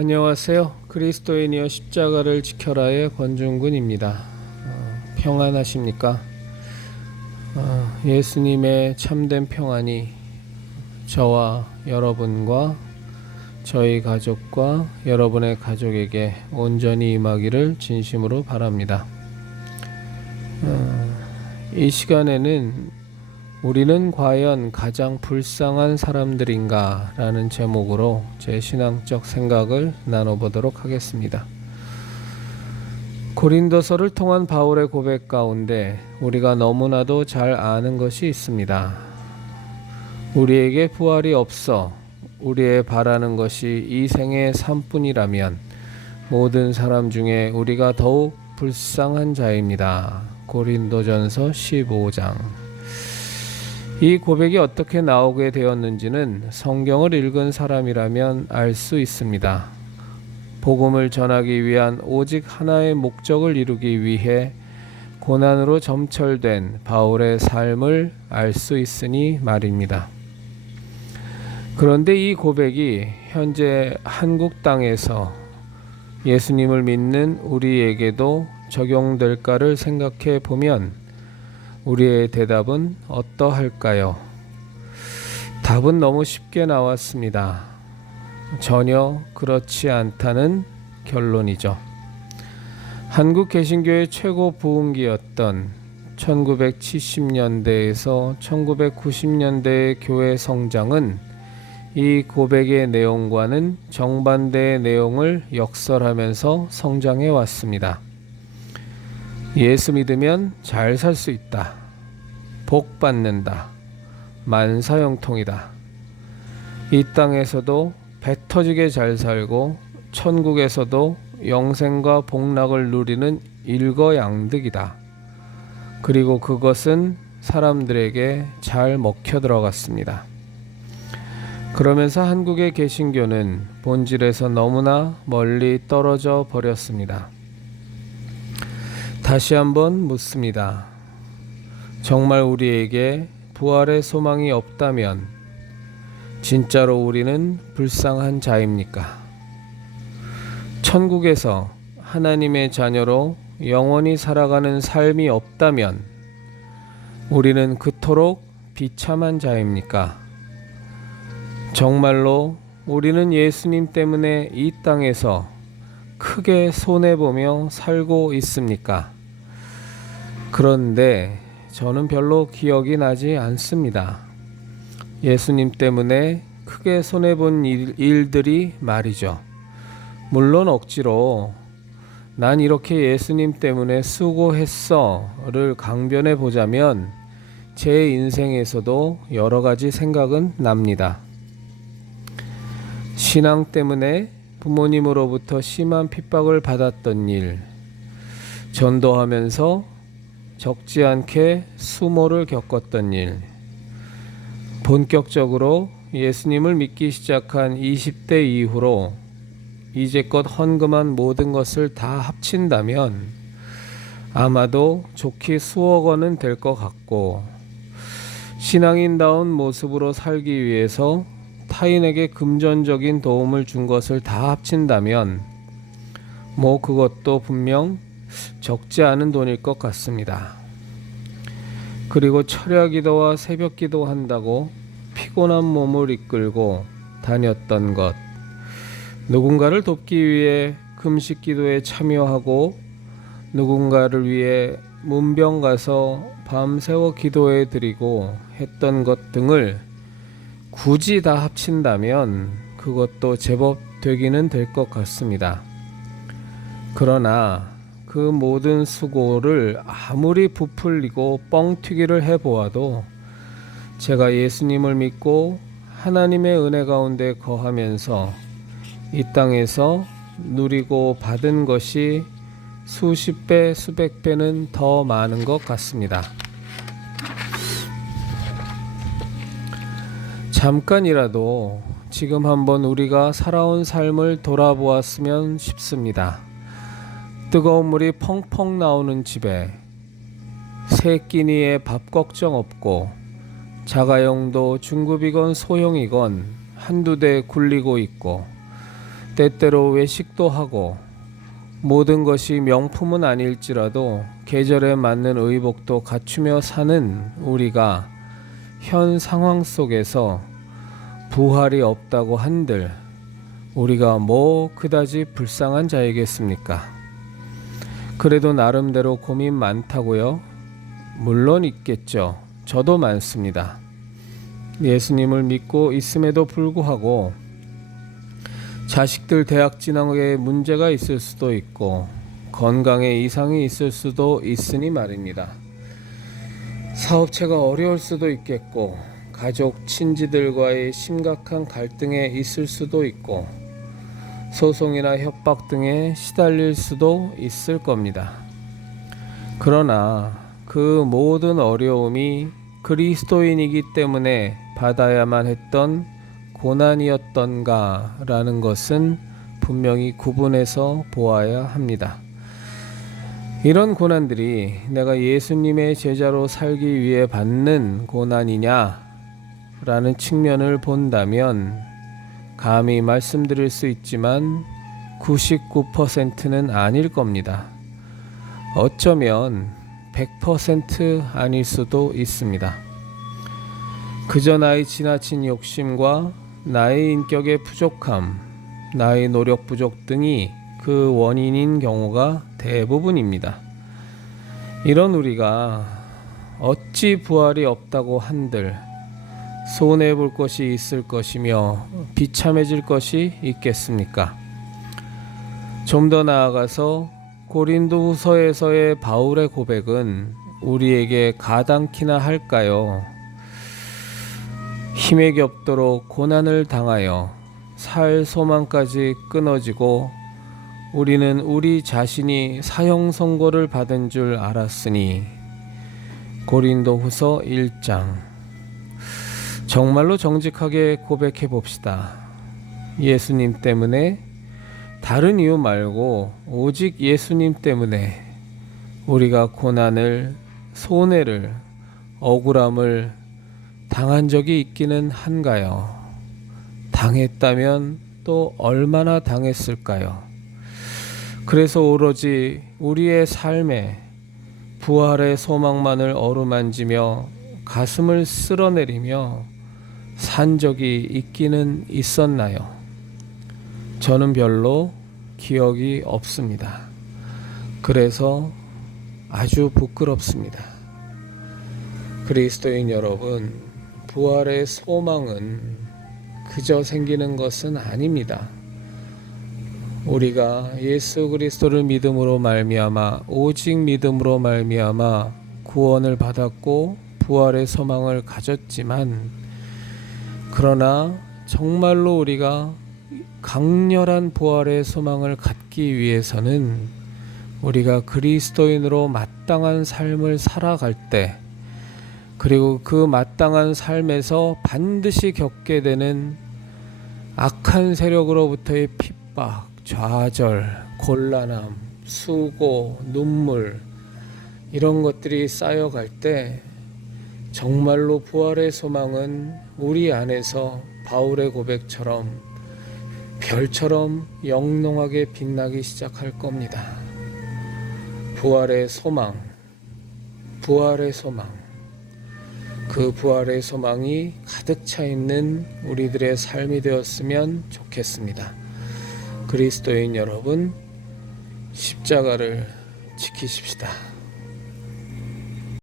안녕하세요. 그리스도인이여 십자가를 지켜라의 권중근입니다. 평안하십니까? 예수님의 참된 평안이 저와 여러분과 저희 가족과 여러분의 가족에게 온전히 임하기를 진심으로 바랍니다. 이 시간에는 우리는 과연 가장 불쌍한 사람들인가? 라는 제목으로 제 신앙적 생각을 나눠보도록 하겠습니다. 고린도서를 통한 바울의 고백 가운데 우리가 너무나도 잘 아는 것이 있습니다. 우리에게 부활이 없어 우리의 바라는 것이 이 생의 삶뿐이라면 모든 사람 중에 우리가 더욱 불쌍한 자입니다. 고린도전서 15장. 이 고백이 어떻게 나오게 되었는지는 성경을 읽은 사람이라면 알 수 있습니다. 복음을 전하기 위한 오직 하나의 목적을 이루기 위해 고난으로 점철된 바울의 삶을 알 수 있으니 말입니다. 그런데 이 고백이 현재 한국 땅에서 예수님을 믿는 우리에게도 적용될까를 생각해 보면 우리의 대답은 어떠할까요? 답은 너무 쉽게 나왔습니다. 전혀 그렇지 않다는 결론이죠. 한국 개신교의 최고 부흥기였던 1970년대에서 1990년대의 교회 성장은 이 고백의 내용과는 정반대의 내용을 역설하면서 성장해 왔습니다. 예수 믿으면 잘 살 수 있다. 복 받는다. 만사형통이다. 이 땅에서도 배 터지게 잘 살고 천국에서도 영생과 복락을 누리는 일거양득이다. 그리고 그것은 사람들에게 잘 먹혀 들어갔습니다. 그러면서 한국의 개신교는 본질에서 너무나 멀리 떨어져 버렸습니다. 다시 한번 묻습니다. 정말 우리에게 부활의 소망이 없다면 진짜로 우리는 불쌍한 자입니까? 천국에서 하나님의 자녀로 영원히 살아가는 삶이 없다면 우리는 그토록 비참한 자입니까? 정말로 우리는 예수님 때문에 이 땅에서 크게 손해보며 살고 있습니까? 그런데 저는 별로 기억이 나지 않습니다. 예수님 때문에 크게 손해본 일들이 말이죠. 물론 억지로 난 이렇게 예수님 때문에 수고했어를 강변해 보자면 제 인생에서도 여러 가지 생각은 납니다. 신앙 때문에 부모님으로부터 심한 핍박을 받았던 일, 전도하면서 적지 않게 수모를 겪었던 일, 본격적으로 예수님을 믿기 시작한 20대 이후로 이제껏 헌금한 모든 것을 다 합친다면 아마도 좋게 수억 원은 될 것 같고, 신앙인다운 모습으로 살기 위해서 타인에게 금전적인 도움을 준 것을 다 합친다면 그것도 분명 적지 않은 돈일 것 같습니다. 그리고 철야 기도와 새벽 기도 한다고 피곤한 몸을 이끌고 다녔던 것, 누군가를 돕기 위해 금식 기도에 참여하고 누군가를 위해 문병 가서 밤새워 기도해 드리고 했던 것 등을 굳이 다 합친다면 그것도 제법 되기는 될 것 같습니다. 그러나 그 모든 수고를 아무리 부풀리고 뻥튀기를 해보아도 제가 예수님을 믿고 하나님의 은혜 가운데 거하면서 이 땅에서 누리고 받은 것이 수십 배, 수백 배는 더 많은 것 같습니다. 잠깐이라도 지금 한번 우리가 살아온 삶을 돌아보았으면 싶습니다. 뜨거운 물이 펑펑 나오는 집에 세 끼니에 밥 걱정 없고 자가용도 중급이건 소형이건 한두 대 굴리고 있고 때때로 외식도 하고 모든 것이 명품은 아닐지라도 계절에 맞는 의복도 갖추며 사는 우리가 현 상황 속에서 부활이 없다고 한들 우리가 뭐 그다지 불쌍한 자이겠습니까? 그래도 나름대로 고민 많다고요? 물론 있겠죠. 저도 많습니다. 예수님을 믿고 있음에도 불구하고 자식들 대학 진학에 문제가 있을 수도 있고 건강에 이상이 있을 수도 있으니 말입니다. 사업체가 어려울 수도 있겠고 가족, 친지들과의 심각한 갈등에 있을 수도 있고 소송이나 협박 등에 시달릴 수도 있을 겁니다. 그러나 그 모든 어려움이 그리스도인이기 때문에 받아야만 했던 고난이었던가라는 것은 분명히 구분해서 보아야 합니다. 이런 고난들이 내가 예수님의 제자로 살기 위해 받는 고난이냐 라는 측면을 본다면 감히 말씀드릴 수 있지만 99%는 아닐 겁니다. 어쩌면 100% 아닐 수도 있습니다. 그저 나의 지나친 욕심과 나의 인격의 부족함, 나의 노력 부족 등이 그 원인인 경우가 대부분입니다. 이런 우리가 어찌 부활이 없다고 한들 손해볼 것이 있을 것이며 비참해질 것이 있겠습니까? 좀 더 나아가서 고린도후서에서의 바울의 고백은 우리에게 가당키나 할까요? 힘에 겹도록 고난을 당하여 살 소망까지 끊어지고 우리는 우리 자신이 사형 선고를 받은 줄 알았으니 고린도후서 1장. 정말로 정직하게 고백해 봅시다. 예수님 때문에, 다른 이유 말고 오직 예수님 때문에 우리가 고난을, 손해를, 억울함을 당한 적이 있기는 한가요? 당했다면 또 얼마나 당했을까요? 그래서 오로지 우리의 삶에 부활의 소망만을 어루만지며 가슴을 쓸어내리며 산 적이 있기는 있었나요? 저는 별로 기억이 없습니다. 그래서 아주 부끄럽습니다. 그리스도인 여러분, 부활의 소망은 그저 생기는 것은 아닙니다. 우리가 예수 그리스도를 믿음으로 말미암아, 오직 믿음으로 말미암아 구원을 받았고 부활의 소망을 가졌지만, 그러나 정말로 우리가 강렬한 부활의 소망을 갖기 위해서는 우리가 그리스도인으로 마땅한 삶을 살아갈 때, 그리고 그 마땅한 삶에서 반드시 겪게 되는 악한 세력으로부터의 핍박, 좌절, 곤란함, 수고, 눈물, 이런 것들이 쌓여갈 때 정말로 부활의 소망은 우리 안에서 바울의 고백처럼 별처럼 영롱하게 빛나기 시작할 겁니다. 부활의 소망, 부활의 소망. 그 부활의 소망이 가득 차 있는 우리들의 삶이 되었으면 좋겠습니다. 그리스도인 여러분, 십자가를 지키십시다.